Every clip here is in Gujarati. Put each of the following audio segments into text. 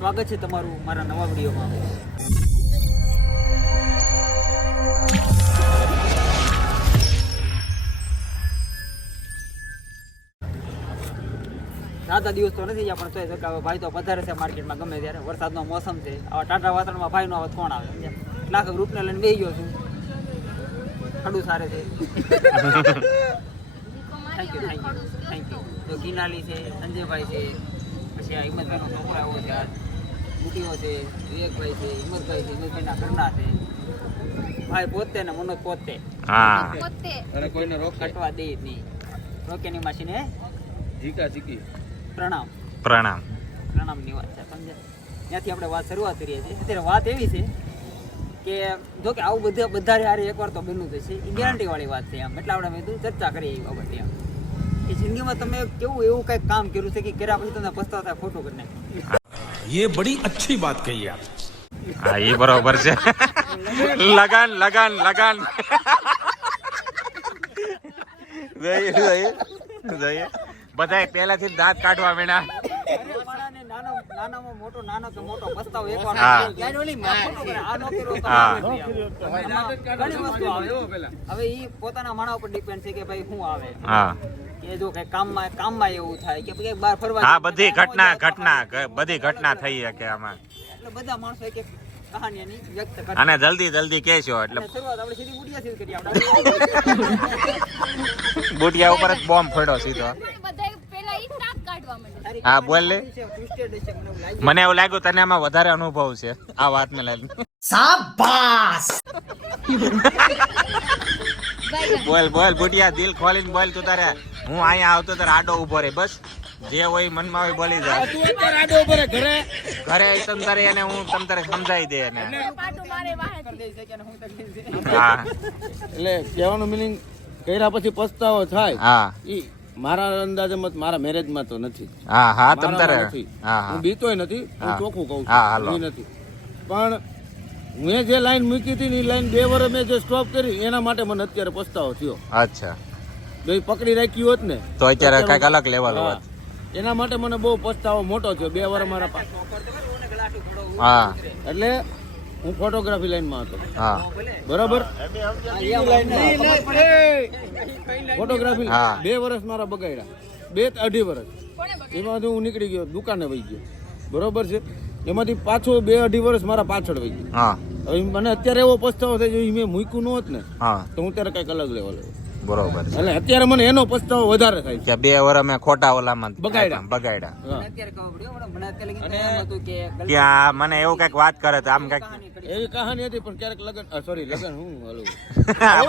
સ્વાગત છે તમારું મારા નવા વિડીયોમાં. સાદા દિવસ તો નથી પણ તોય ધક્કા ભાઈ તો પધારે છે માર્કેટમાં ગમે ત્યારે. વરસાદનો મોસમ છે, આવા ટાટા વાતાવરણમાં ભાઈનો આવત કોણ આવે? લાખ રૂપને લઈને બેસી ગયો છું. ખડું સારે છે. Thank you. તો કિનાલી છે, સંજયભાઈ છે, પછી આ હિંમતભાઈનો છોકરો આવ્યો છે, બુટીઓ છે, વિવેકભાઈ છે, હિંમતભાઈ છે, હિંમતભાઈના ઘરના છે, ભાઈ પોતે ને મનોજ પોતે. અને કોઈને રોક કટવા દે નહીં. રોકેની માસીને પ્રણામની વાત છે, સમજે? ત્યાંથી આપણે વાત શરૂઆત કરીએ છીએ. અત્યારે વાત એવી છે કે જો કે આવું બધા હારે એકવાર તો બન્યું થશે, એ ગેરંટી વાળી વાત છે એમ. એટલે આપણે મેં ચર્ચા કરીએ એ બાબતે એમ કે જિંદગીમાં તમે કેવું એવું કંઈક કામ કર્યું છે કે કર્યા પછી તમને પસ્તાતા ખોટું કરી નાખ્યું. ये बड़ी अच्छी बात कही आप. હા એ બરોબર છે. લગાન બધા પહેલાથી દાંત કાઢવા મેણા. નાનામાં મોટો પસ્તાવો એકવાર હવે ઈ પોતાના માણસ ઉપર ડિપેન્ડ છે કે ભાઈ શું આવે. કે જો કઈ કામમાં એવું થાય કે કઈક બહાર ફરવા. હા, બધી ઘટના થઈ શકે આમાં. એટલે બધા માણસો એક કહાની વ્યક્ત કરે અને જલ્દી કહેશો એટલે શરૂઆત આપણે સીધી બુટિયાથી કરી. બુટિયા ઉપર જ બોમ્બ ફોડ્યો સીધો. હા બોલ લે. મને એવું લાગ્યું તને આમાં વધારે અનુભવ છે આ વાતને લઈને. શાબાશ. બોલ બુટિયા, દિલ ખોલીને બોલ. તું તારે હું અહીંયા આવતો તારે આડો ઉભો રે. બસ જે હોય મનમાં હોય બોલી જાય. તું અત્યારે આડો ઉભો રે ઘરે તમ તારે એને હું તમ તારે સમજાવી દે એને. હા એટલે કહેવાનું મિનિંગ કર્યા પછી પસ્તાવો થાય. હા ઈ મારા અંદાજે મારા મેરેજ માં તો નથી. હા તમ તારે હું બીતોય નથી, હું ચોખ્ખું કહું હા, છું નથી. પણ મેં જે લાઈન મૂકી હતી એ લાઈન 2 વર્ષ મેં જે સ્ટોપ કરી એના માટે મને અત્યારે પસ્તાવો થયો. અચ્છા. જો એ પકડી રાખી હોત ને તો અત્યારે કઈક અલગ લેવલ હોત. એના માટે મને બહુ પસ્તાવો મોટો થયો. 2 વર્ષ મારા હા એટલે હું ફોટોગ્રાફી લાઈનમાં હતો. હા બરાબર. ફોટોગ્રાફી 2 વર્ષ મારા બગાડ્યા, 2-2.5 વર્ષ. એમાંથી હું નીકળી ગયો, દુકાને વહી ગયો. બરોબર છે. એમાંથી પાછો 2-2.5 વર્ષ મારા પાછળ વહી ગયો. હવે મને અત્યારે એવો પસ્તાવો થાય જો મેં મૂક્યું ન હોત ને તો હું ત્યારે કઈક અલગ લેવલ. બરોબર. એટલે અત્યારે મને એનો પસ્તાવો વધારે થાય કે 2 વર્ષ મેં ખોટા ઓલામાં બગાડ્યા. કે મને એવું કઈક વાત કરે તો આમ કઈક એવી કહાની હતી. પણ ક્યારેક લગન હું હલો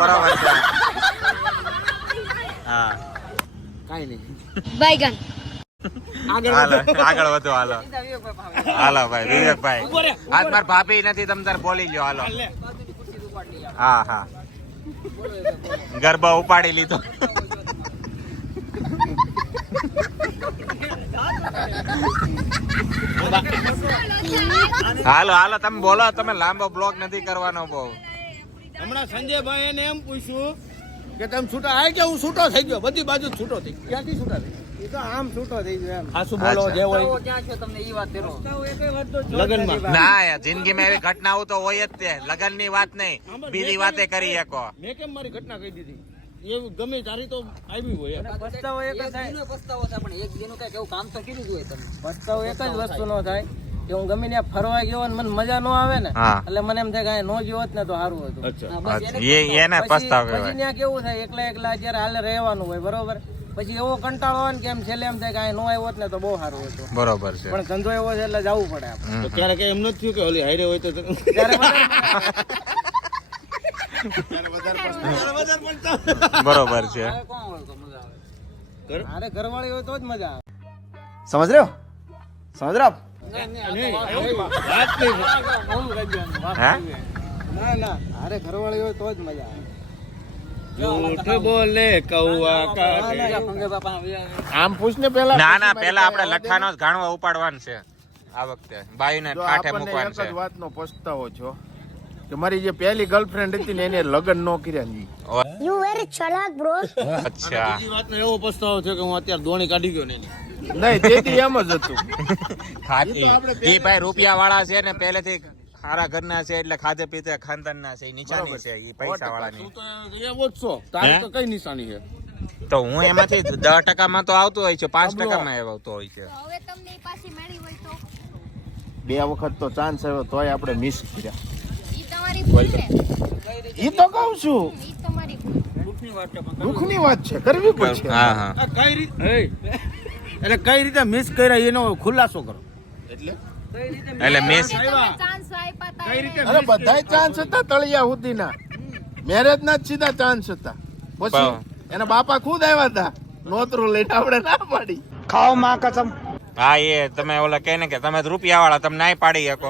બરોબર છે. હા કાઈ નહીં. बैगन આગળ વધો. હાલો ભાઈ વિવેકભાઈ. આજ માર ભાભી નથી, તમ તાર બોલી લ્યો. હાલો. હા ગરબા ઉપાડી લીધો. હાલો તમે બોલો. તમે લાંબો બ્લોગ નથી કરવાનો બહુ. હમણાં સંજયભાઈ એને એમ પૂછ્યું કે તમે છૂટા આય કે હું છૂટો થઈ ગયો. બધી બાજુ છૂટો થઈ ગયો. ક્યાંથી છૂટા થઈ? એ તો આમ છૂટો થઈ ગયો એમ. આ શું બોલો જે હોય ક્યાં છો તમને ઈ વાત કરો. લગનમાં ના, જિંદગીમાં એવી ઘટનાઓ તો હોય જ તે. લગન ની વાત નહીં, બીજી વાતે કરી શકો. મેં કેમ મારી ઘટના કહી દીધી? એવું ગમે તારી તો આવી હોય. પસ્તાવો એક જ થાય. પસ્તાવો થાય પણ એક દિનનું કઈક એવું કામ તો કર્યું જ હોય તમે. પસ્તાવો એક જ વસ્તુ નો થાય કે હું ગમે ત્યાં ફરવા ગયો ને મને મજા નો આવે ને એટલે મને એમ થાય કે નો ગયો હોત ને તો સારું હતું. એને પસ્તાવ પછી ત્યાં કેવું થાય એકલા જયારે હાલે રહેવાનું હોય. બરોબર. પછી એવો કંટાળો આવે ને કે એમ છેલ્લે એમ થાય કે નો આવ્યો હોત ને તો બહુ સારું હતું. બરોબર છે. પણ ધંધો એવો છે એટલે જવું પડે આપણે. તો ક્યારેક એમ નથી થયું કે ઓલી હાઈડે હોય તો બરોબર છે. અરે ઘરવાળી હોય તો જ મજા આવે. समझ रहे हो ના અરે ઘરવાળી હોય તો જ મજા આવે. જૂઠ બોલે કૌવા કાઢે. आम पूछने पहला ના પેલા આપણે લઠ્ઠાનો જ ઘાણવો ઉપાડવાનું છે આ વખતે. બાયુને કાંઠે મૂકવાનું છે. વાતનો પસ્તાવો છો કે મારી જે પહેલી ગર્લફ્રેન્ડ હતી ને એને લગ્ન નો કર્યા. यू वेरी चालाक ब्रो. અચ્છા. બીજી વાતનો એવો પસ્તાવો છે કે હું અત્યારે દોણી કાઢી ગયો ને નહીં તેથી એમ જ હતું. એ ભાઈ રૂપિયા વાળા છે ને પહેલેથી સારા ઘરના છે એટલે ખાધે પીતે ખાનદાનના છે એ નિશાની છે એ પૈસા વાળાની. તું તો એવો જ છો તારી તો કઈ નિશાની છે? તો હું એમાંથી 10% તો આવતો હોય છે, 5% માં આવતો હોય છે. હવે તમને એ પાછી મળી હોય તો 2 વખત તો ચાન્સ આવ્યો તોય આપણે મિસ કર્યા. ઈ તમારી ભૂલ ને ઈ તો કહું છું, ઈ તમારી ભૂલ. દુઃખની વાત છે, કરવી પડશે. હા હા આ કઈ રીતે એટલે કઈ રીતે મિસ કર્યા એનો ખુલાસો કરો. એટલે મેં તમે ચાન્સ આપ્યા તા કઈ રીતે અરે બધાય ચાન્સ હતા તળિયા સુધીના, મેરેજ ના જ સીધા ચાન્સ હતા. પછી એના બાપા ખુદ આવ્યા હતા નોતરું લઈને, આપણે ના પાડી. હા એ તમે ઓલા કહે ને કે તમે રૂપિયા વાળા તમે નાય પાડી શકો.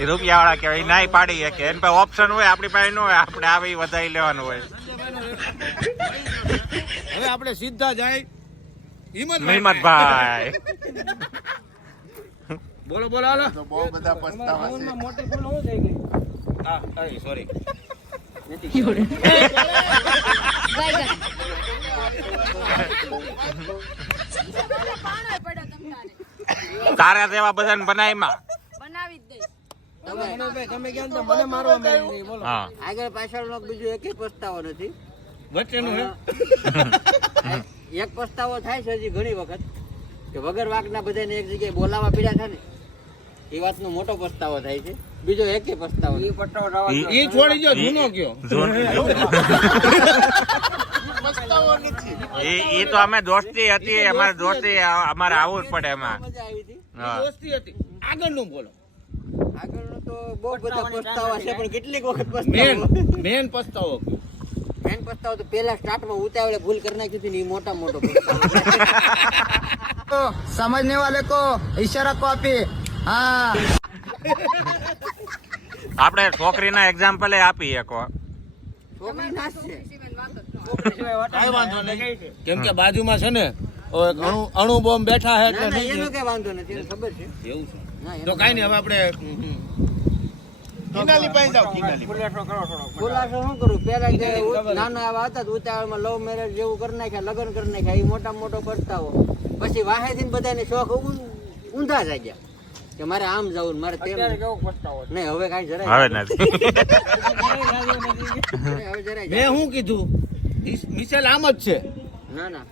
એ રૂપિયા વાળા કહેવાય નાય પાડી શકે. એની પાસે ઓપ્શન હોય, આપણી પાસે ન હોય, આપણે આવી વધારી લેવાનું હોય. હવે આપણે સીધા જાય હિંમતભાઈ બોલો બોલો હાલો. તો બહુ બધા પસ્તાવા છે. મોટી ભૂલ શું થઈ ગઈ? હા સોરી. તારા જેવા બધાને બનાવીમાં બનાવી જ દઈશ. તમે કેમ તો મને મારવા માંડી નહીં, બોલો. હા આગળ પાછળનો બીજું એક પસ્તાવો નથી. વચ્ચેનું હે એક પસ્તાવો થાય છે હજી ઘણી વખત કે વગર વાંકના બધાને એક જગ્યાએ બોલાવા પીડ્યા છે ને, એ વાતનો મોટો પસ્તાવો થાય છે. બીજો એક પસ્તાવો ઈ પટ્ટાઓ રાવા દો. ઈ છોડી દો, જૂનો કયો. એ તો અમે દોસ્તી હતી, અમારે દોસ્તી અમારે આવવું જ પડે એમાં. મજા આવી હતી. હા દોસ્તી હતી. આગળનું બોલો. આગળનો તો બહુ બધા પસ્તાવા છે, પણ કેટલીક વખત મેન પસ્તાવો મેન પસ્તાવો કયો. મેન પસ્તાવો તો પેલા સ્ટાર્ટમાં ઉતાવળે ભૂલ કરી નાખી હતી ને, એ મોટા મોટો પસ્તાવો. સમજને વાલે કો ઈશારા કો આપી. હા આપણે છોકરીના એક્ઝામ્પલ આપી શકો. છોકરી નાશ છે. કાંઈ વાંધો નહીં. કેમ કે બાજુમાં છે ને અણુ બોમ્બ બેઠા હે એટલે ના, ના, નહીં એનો કઈ વાંધો નથી, એને ખબર છે. એવું છે. ના, એનો તો કાંઈ નહીં, હવે આપણે કિનાલી પાસે જાઓ, કિનાલી. ખુલાસો કરો થોડો. ખુલાસો શું કરું, પેલા જે નાના એવા હતા તો ઉતાવળમાં લવ મેરેજ જેવું કરી નાખ્યા, લગ્ન કરી નાખ્યા, એ મોટા મોટો પસ્તાવો. પછી વાહેથી બધાને શોખ ઊંધા થઈ ગયા કે મારે આમ જવું ને મારે તેમ. અત્યારે કેવો પસ્તાવો છે? નહીં હવે કાંઈ જરાય હવે નથી. હવે જરાય મેં શું કીધું મિસેલ આમ જ છે ના ના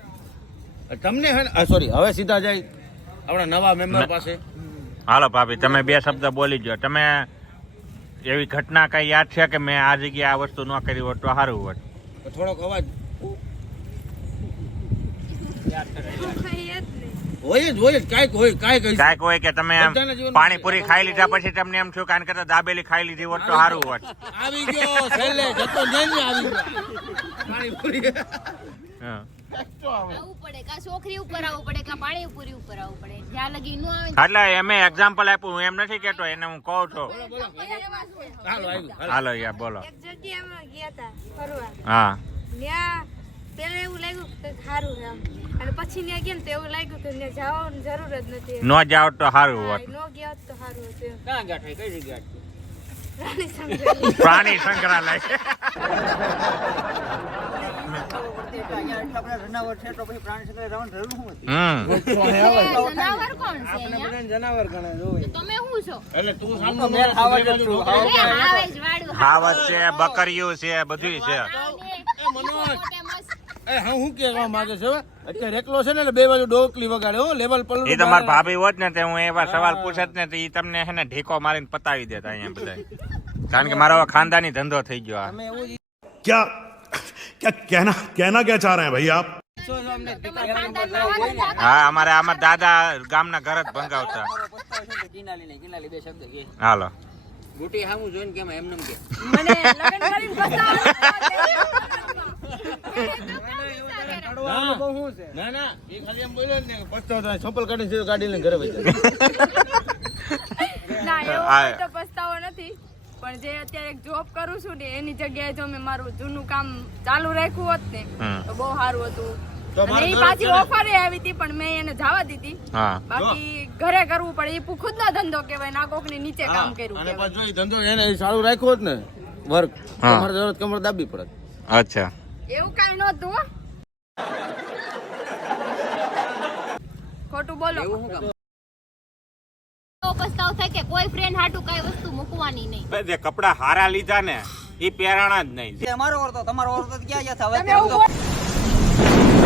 તમને હે સોરી. હવે સીધા જાય આપણા નવા મેમ્બર પાસે. હાલો ભાભી તમે 2 શબ્દ બોલી જો. તમે એવી ઘટના કઈ યાદ છે કે મેં આ જગ્યાએ આ વસ્તુ ન કરી હોત તો સારું હોત? થોડોક અવાજ કઈ જ નહીં. હોય જ કાંઈક હોય કાંઈક હશે. કાંઈક હોય કે તમે આમ બધાના જીવનમાં પાણીપુરી ખાઈ લીધા પછી તમને એમ થયું કારણ કરતા દાબેલી ખાઈ લીધી હોત તો સારું હોત. આવી ગયો છેલ્લે જતો જઈને આવી ગયો પાણીપુરી. હા. આવવું પડે કાં છોકરી ઉપર આવવું પડે કાં પાણીપુરી ઉપર આવવું પડે. જ્યાં લગી નો આવે એટલે એમે એક્ઝામ્પલ આપ્યું, હું એમ નથી કેતો, એને હું કહું છું. હાલો આવ્યું હાલો યાર બોલો. એક જગ્યાએ અમે ગયા હતા ફરવા. હા ત્યાં પેલા એવું લાગ્યું કે સારું છે આમ, અને પછી ત્યાં ગયા ને તો એવું લાગ્યું કે ત્યાં જવાની જરૂર જ નથી. ન જાવ તો સારું હોત. નો ગયા હોત તો સારું હતું. ક્યાં ગાંઠ હોય? કઈ જગ્યાએ? રાણી સંગ્રહાલય. પ્રાણી સંગ્રહાલય. અહીંયા એટલા બધા જનાવર છે તો પછી પ્રાણી સંગ્રહાલય જવાની જરૂર શું હતી? જનાવર કોણ છે અહીંયા? જનાવર ગણે જોવે. તો તમે શું છો? એટલે તું તો સામનો મેલ ખાવા જ છું. અરે આવે જ વાળું. હાવજ છે, બકરીયું છે, બધું છે. મનોજ એ હા હું કહેવા માંગે છે હવે અત્યારે એકલો છે ને એટલે 2 બાજુ ડોકલી વગાડે હો લેવલ પર. એ તમારા ભાભી હોત ને તે હું એવા સવાલ પૂછત ને તો ઈ તમને હે ને ઢીકો મારીને પતાવી દેતા અહીંયા બધા. કારણ કે મારો હવે ખાનદાની ધંધો થઈ ગયો આ. क्या क्या कहना क्या चाह रहे हैं भाई आप? તમારા ખાનદાનમાં આવવાનું થાય. હા અમારા દાદા ગામના ઘર જ ભંગાવતા. મારો પસ્તાવો છે કે કિનાલી નહીં, કિનાલી 2 શબ્દ કે. હાલો બુટી હામું જોઈને કેમ એમને કે મને લગ્ન કરીને પસ્તાવો ના ના એ ખાલી એમ બોલ્યો ને પસ્તાવો ચપ્પલ કાઢીને સીધો ગાડી લઈને ઘરે વહી જાય. ના એવું આ- હોય તો પસ્તાવો નથી, પણ જે અત્યારે એક જોબ કરું છું ને એની જગ્યાએ જો મેં મારું જૂનું કામ ચાલુ રાખ્યું હોત ને હમ. તો બહુ સારું હતું. તો અને મારે એ ઘરે પાછી છે ને- ઓફરે આવી હતી પણ મેં એને જવા દીધી. હા બાકી ઘરે કરવું પડે, એ ખુદનો ધંધો કહેવાય, ના કોકની નીચે કામ કર્યું અને કહેવાય. પાછો એ ધંધો એને ચાલુ રાખ્યો હોત ને વર્ક હા. તમારે જરૂરત કમર દાબી પડે. અચ્છા એવું કાંઈ નહોતું હો. ખોટું બોલો એવું શું કામ? તો પસ્તાવ થાય કે કોઈ ફ્રેન્ડ હાટુ કઈ વસ્તુ મૂકવાની નહીં. જે કપડા હારા લીધા ને એ પહેરાણા જ નહીં. અમારો ઓર તો તમારો ઓર તો ક્યાં જતા હવે તમે એવું અત્યારે તો